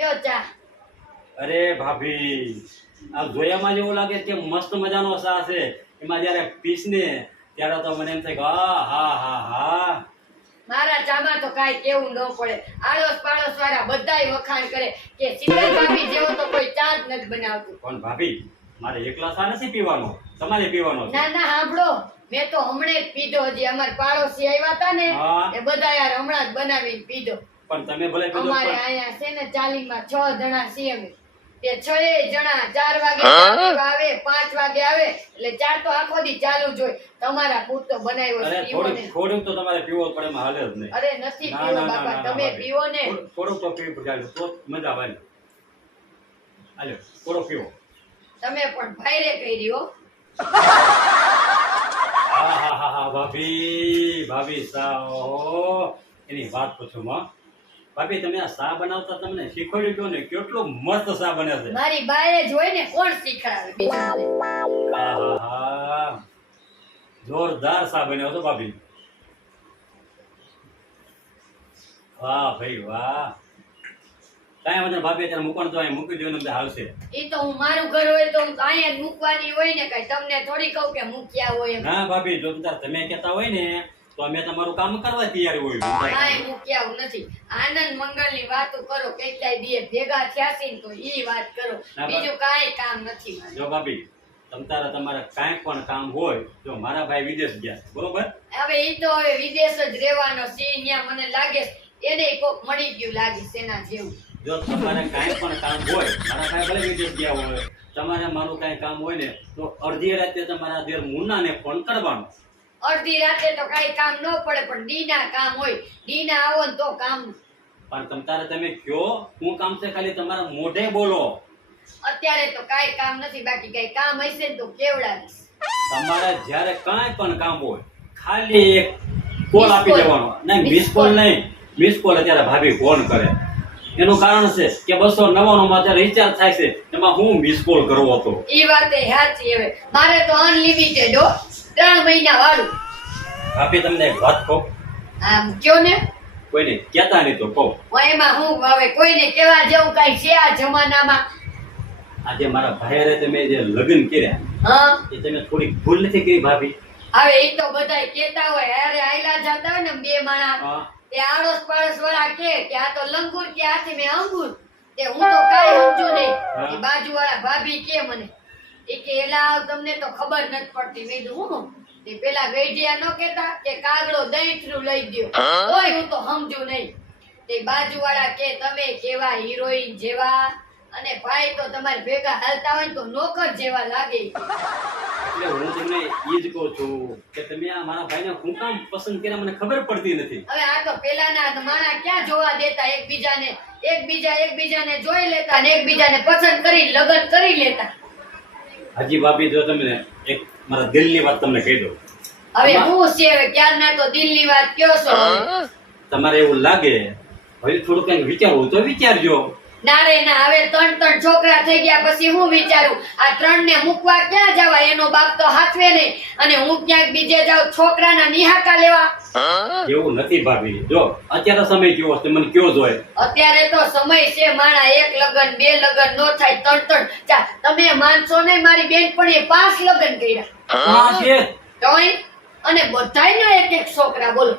લ્યો ચા. અરે ભાભી આ જોયામાં જેવું લાગે કે મસ્ત મજાનો સા છે. એમાં જ્યારે પીસને ત્યારે તો મને એમ થાય કે આ હા હા હા. મારા ચામાં તો કાંઈ કેવું ન પડે. આડોશ પાડોશ વાળા બધાય વખાણ કરે કે શીતલ ભાભી જેવો તો કોઈ ચા જ નથી બનાવતું. પણ ભાભી મારે એકલા સા નથી પીવાનો. તમારે પીવાનો ના ના સાંભળો. મેં તો હમણે જ પીધો હજી. અમાર પાડોશી આવ્યા હતા ને એ બધા યાર હમણાં જ બનાવીને પીધો. પણ તમે ભલે અમારે પણ અહીંયા છે ને ચાલીમાં છ જણા છીએ અમે. તે છ જણા ચાર વાગે આવે પાંચ વાગે આવે એટલે ચાર તો આખો દી ચાલુ જ હોય. તમારા પૂરતો બનાવ્યો અરે થોડું થોડુંક તો તમારે પીવો પડે એમાં હાલે જ નહીં. અરે નથી પીવો બાપા તમે ભાભી. પીવો ને. થોડુંક તો પીવું પડે. તો મજા આવે. હાલો થોડો પીવો. તમે પણ ભાઈરે કરી હો. હા હા હા હા ભાભી ભાભી સા એની વાત પૂછું માં. ભાભી તમે આ સા બનાવતા તમને શીખવાડ્યું કયો ને? કેટલો મસ્ત સા બને છે. મારી બાએ જ ને કોણ શીખડાવે જોરદાર સા બન્યો હતો ભાભી. વાહ ભાઈ વાહ. કાંઈ વાંધો ભાભી અત્યારે મૂકવાનું તો અહીં મૂકી દો ને હાલશે. એ તો હું મારું ઘર હોય તો હું અહીંયા મૂકવાની હોય ને કઈ. તમને થોડી કહું કે મૂક્યા હોય ના ભાભી જો તમે કહેતા હોય ને તો અમે તમારું કામ કરવા તૈયાર હોય. કાંઈ હું નથી. આનંદ મંગળની વાતો કરો કેટલાય દીએ ભેગા થયા છે ને તો ઈ વાત કરો. બીજું કાંઈ કામ નથી મારે. જો ભાભી તમ તારે તમારે કાંઈ પણ કામ હોય જો મારા ભાઈ વિદેશ ગયા બરોબર? હવે ઈ તો હવે વિદેશ જ રહેવાનો છે ન્યા મને લાગે છે, એને કોક મળી ગયું લાગે છે એના જેવું. જો તમારે કાંઈ પણ કામ હોય મારા ભાઈ ભલે વિદેશ ગયા હોય તમારે મારું કાંઈ કામ હોય ને તો અડધી રાતે તમારા દેર મુન્નાને ફોન કરવાનો. અડધી રાતે તો કાંઈ કામ ન પડે પણ દીના કામ હોય. દીના આવો ને તો કામ. પણ તમતારે તમે કયો? હું કામ છે ખાલી તમારા મોઢે બોલો. અત્યારે તો કાંઈ કામ નથી બાકી કાંઈ કામ હશે ને તો કેવડાવીશ. તમારે જ્યારે કાંઈ પણ કામ હોય ખાલી એક કોલ આપી દેવાનો. નહીં મિસ કોલ નહીં. મિસ કોલ અત્યારે ભાભી ફોન કરે. એનું કારણ છે કે બસો નવ્વાણું માં અત્યારે રિચાર્જ થાય છે. એમાં હું મિસ કોલ કરવો હતો. એ વાત સાચી હવે. મારે તો અનલિમિટેડ હો. ત્રણ મહિના વાળું. આપી તમને એક વાત કહું? આમ કયો ને? કોઈને કહેતા નહીં તો કહું. એમાં હું હવે કોઈને કેવા જેવું કઈ છે આ જમાનામાં? આજે મારા ભાઈ હારે તમે જે લગ્ન કર્યા હા. એ તમે થોડી ભૂલ નથી કરી ભાભી? હવે એ તો બધાય કેતા હોય અરે આયલા જતા હોય ને બે માણા. તે આડોશ પાડોશ વાળા કે કે આ તો લંગુર કે આથી મેં અંગુર. તે હું તો કઈ સમજુ નહીં. એ બાજુ વાળા ભાભી કે મને. એ કે એલા તમને તો ખબર નથી પડતી. મેં કીધું હું? તે પેલા ગઈઢિયા ન કેતા કે કાગડો દહીં થ્રુ લઈ ગયો ઓય હું તો સમજુ નહીં. તે બાજુવાળા કે તમે કેવા હિરોઈન જેવા? અને ભાઈ તો તમારે ભેગા હાલતા હોય ને તો નોકર જેવા લાગે. એટલે હું તમને એ જ કહું છું કે તમે આ મારા ભાઈને હું કામ પસંદ કર્યા મને ખબર પડતી નથી. હવે આ તો પેલાના માણા ક્યાં જોવા દેતા? એકબીજાને એકબીજા એકબીજાને જોઈ લેતા ને એકબીજાને પસંદ કરી લગ્ન કરી લેતા. હાજી ભાભી જો તમને એક મારા દિલની વાત તમને કહી દઉં. હવે હું છે હવે ક્યારના તો દિલની વાત કયો છો? તમારે એવું લાગે હવે થોડું કઈ વિચારવું તો વિચારજો. ના ના હવે ત્રણ ત્રણ છોકરા થઈ ગયા પછી હું વિચારું આ ત્રણ ને મૂકવા ક્યાં જવા એનો બાપ તો હાથવે નહીં. અને હું ક્યાંક બીજે જાઉં છોકરાના નિહાકા લેવા. એવું નથી ભાભી. જો અત્યારે સમય કેવો છે? મને કયો જોઈએ? અત્યારે તો સમય છે માણા એક લગન બે લગન નો થાય ત્રણ ત્રણ. ચા તમે માનશો નહીં મારી બેન પણ એ પાંચ લગન કર્યા. પાંચ છે? તોય? અને બધાયના એક એક છોકરા બોલો.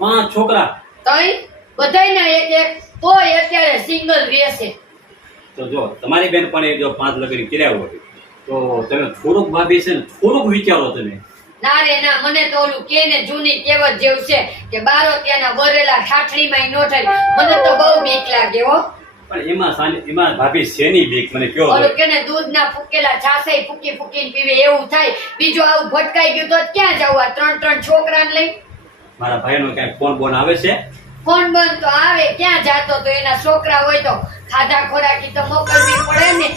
પાંચ છોકરા? તોય? બધાયના એક એક. તોય અત્યારે સિંગલ રહેશે. તો જો તમારી બેન પણ જો પાંચ લગ્ન કર્યા હોય તો તમે થોડુંક ભાભી છે ને થોડુંક વિચારો તમે. ના રે ના મને તો ઓલું કે ને જૂની કહેવત જેવું છે કે બારો ત્યાંના વરેલા ઠાઠડીમાં નો થાય. મને તો બહુ બીક લાગે હો. પણ એમાં સાને એમાં ભાભી શેની બીક મને કયો ઓલું કે ને દૂધના ફૂકેલા છાસઈ ફૂકી ફૂકીને પીવે એવું થાય. બીજું આવું ભટકાઈ ગયું તો ક્યાં જવું આ ત્રણ ત્રણ છોકરાને લઈ મારા ભાઈનો ક્યાંક ફોન બોન આવે છે? ફોન બંધ તો આવે ક્યાં જાતો તો એના છોકરા હોય તો ખાધા ખોરાકી તો મોકલવી પડે ને.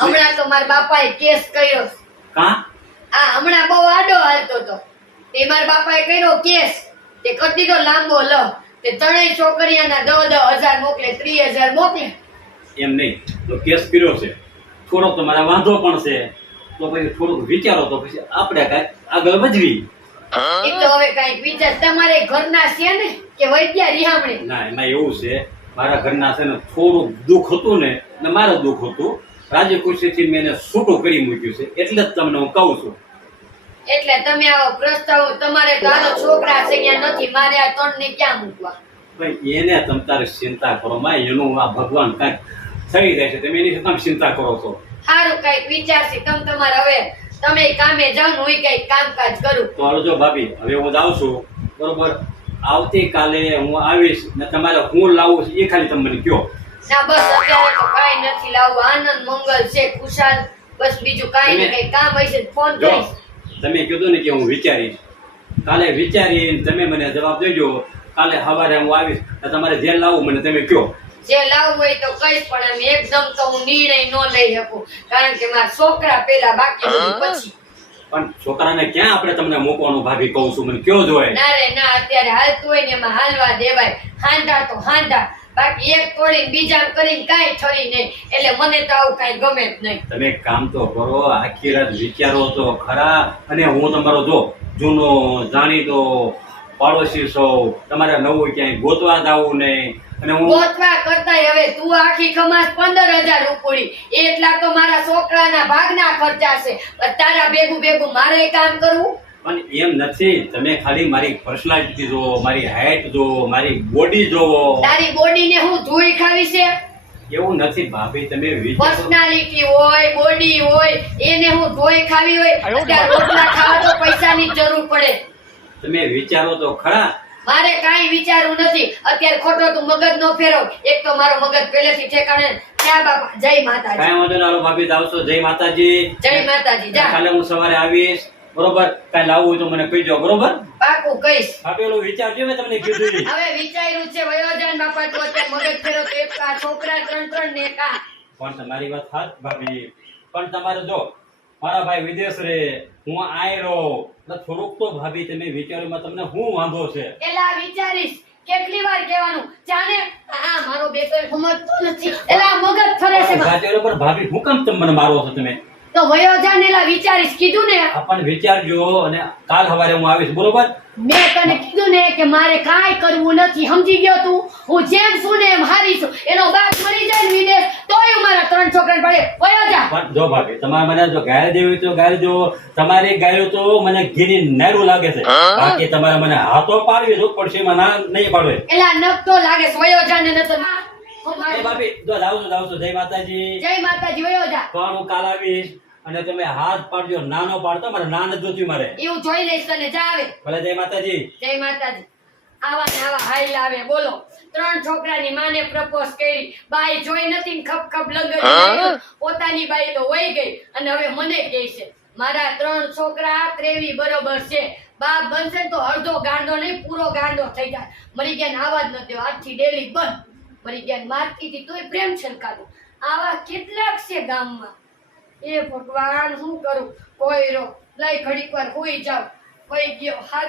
હમણાં તો મારા બાપાએ કેસ કર્યો. કાં? આ હમણાં બહુ આડો હાલતો તો. તે મારા બાપાએ કર્યો કેસ. તે કરી તો લાંબો લ. તે ત્રણેય છોકરીઓના દસ દસ હજાર મોકલે ત્રીસ હજાર મોકલે. એમ નહીં. તો કેસ કર્યો છે. થોડોક તો મારા વાંધો પણ છે. તો પછી થોડુંક વિચારો તો પછી આપણે કાંઈ આગળ વધવી. એક તો હવે કંઈક વિચાર. તમારે ઘરના છે ને કે વૈદ્યા રિહામણે ના એમાં એવું છે મારા ઘરના છે ને થોડું દુઃખ હતું ને ને મારું દુઃખ હતું. રાજી ખુશીથી મેં એને છૂટું કરી મૂક્યું છે એટલે જ તમને હું કહું છું. એટલે તમે આવો પ્રસ્તાવ તમારે તો આનો છોકરા છે ત્યાં નથી. મારે આ ત્રણ ને ક્યાં મૂકવા? ભાઈ એને તમ તારે ચિંતા કરો માં એનું આ ભગવાન કાંઈક થઈ જાય છે તમે એની તમે ચિંતા કરો છો. સારું કંઈક વિચારશે. તમે તમારે હવે તમે કામે જાઓ હું કઈ કામકાજ કરું. તો હાલો ભાભી હવે હું જાઉં છું. બરોબર? આવતીકાલે હું આવીશ ને તમારે હું લાવું છું એ ખાલી તમે મને કહો. ના બસ અત્યારે તો કાંઈ નથી લાવવું. આનંદ મંગલ છે ખુશાલ બસ બીજું કાઈ ને કઈ કામ હશે ફોન જો કરીશ. તમે કીધું ને કે હું વિચારીશ. કાલે વિચારીને તમે મને જવાબ દેજો. કાલે સવારે હું આવીશ તમારે જે લાવવું મને તમે કહો. જે લાવવું હોય તો કઈશ પણ એમ એકદમ તો હું નિર્ણય ન લઈ શકું. કારણ કે મારા છોકરા પેલા બાકી પછી. પણ છોકરાને ક્યાં આપણે તમને મૂકવાનું ભાભી કહું છું મને કયો જોઈએ? ના રે ના અત્યારે હાલતું હોય ને એમાં હાલવા દેવાય. હાંધા તો હાંધા. બાકી એક તોડી બીજા કરીને કાંઈ ઠરી નહીં. એટલે મને તો આવું કઈ ગમે જ નહીં. તમે કામ તો કરો આખી રાત વિચારો તો ખરા. અને હું તમારો જો જૂનો જાણીતો પાડોશી સૌ તમારે નવું ક્યાંય ગોતવા જવું નહીં. અને હું ગોતવા કરતાંય હવે તું આખી ખમાસ પંદર હજાર એટલા તો મારા છોકરાના ભાગના ખર્ચા છે. તારા ભેગું ભેગું મારે કામ કરવું? પણ એમ નથી. તમે ખાલી મારી પર્સનાલિટી જોવો મારી હાઈટ જોવો મારી બોડી જોવો તારી બોડીને હું ધોઈ ખાવી છે એવું નથી ભાભી તમે પર્સનાલિટી હોય બોડી હોય એને હું ધોઈ ખાવી હોય અત્યારે રોટલા ખાવા તો પૈસાની જરૂર પડે. તમે વિચારો તો ખરા. મારે કાંઈ વિચારવું નથી. અત્યારે ખોટો તું મગજ નો ફેરવ. એક તો મારો મગજ પહેલેથી ઠેકાણે ક્યાં બાપા જય માતાજી. કાંઈ વાંધો ના ભાભી આવશો જય માતાજી. જય માતાજી જા. કાલે હું સવારે આવીશ. બરોબર? કાંઈ લાવવું હોય તો મને કહીજો બરોબર? પાકું કહીશ. ભાભી ઓલું વિચારજો મેં તમને કીધું હવે વિચાર્યું છે વયોજાન બાપા તો અત્યારે મગજ ફેરો તો એક છોકરા ત્રણ ત્રણ ને એક પણ તમારી વાત હાથ ભાભી. પણ તમારે જો મારા ભાઈ વિદેશ રે હું આય રહો એટલે થોડુંક તો ભાભી તમે વિચારોમાં તમને હું વાંધો છે? એલા વિચારીશ. કેટલી વાર કહેવાનું? જાણે આ મારો બેટો સમજતો નથી. એલા મગજ ફરે છે. વિચારો પર ભાભી હું કેમ તમને મારો છો તમે? તો વયોજાન એલા વિચારીશ કીધું ને? પણ વિચારજો અને કાલ સવારે હું આવીશ બરોબર? મેં તને કીધું ને કે મારે કાઈ કરવું નથી સમજી ગયો તું? હું જેમ છું ને એમ હારી છું. એનો બાપ મરી જાય ને વિદેશ તોય મારા ત્રણ છોકરાને પડે. વયો જા પણ જો ભાભી તમારે મને જો ગાય દેવી તો ગાય જો તમારી ગાયું તો મને ઘીની નેરું લાગે છે. બાકી તમારે મને હાથો પાડવી જ પડશે એમાં ના નહીં પાડવે. એલા નખ તો લાગે વયો જા ને નતો એ ભાભી જો જાવ છો જાવ છો. જય માતાજી. જય માતાજી વયો જા. પણ હું કાલ આવીશ અને તમે હાથ પાડજો નાનો પાડતો મારે નાન જ જોતી મારે. એવું જોઈ લઈશ તને જા આવે ભલે જય માતાજી. જય માતાજી. આવા ને આવા હાઈ લાવે બોલો. ત્રણ છોકરાની માને પ્રપોઝ કરી. બાઈ જોઈ નથી ને ખપ ખપ લગન પોતાની બાઈ તો વહી ગઈ અને હવે મને કહે છે મારા ત્રણ છોકરા ત્રેવી બરોબર છે. બાપ બનશે તો અડધો ગાંડો નહીં પૂરો ગાંડો થઈ જાય. મરી ગયા ને આવા જ નથી આજથી ડેલી બંધ. મરી ગયા ને મારતી હતી, તોય પ્રેમ છલકાતું. આવા કેટલાક છે ગામમાં. એ ભગવાન શું કરું? કોઈ રો લઈ ઘડીક વાર હોઈ જાવ હોઈ ગયો હાર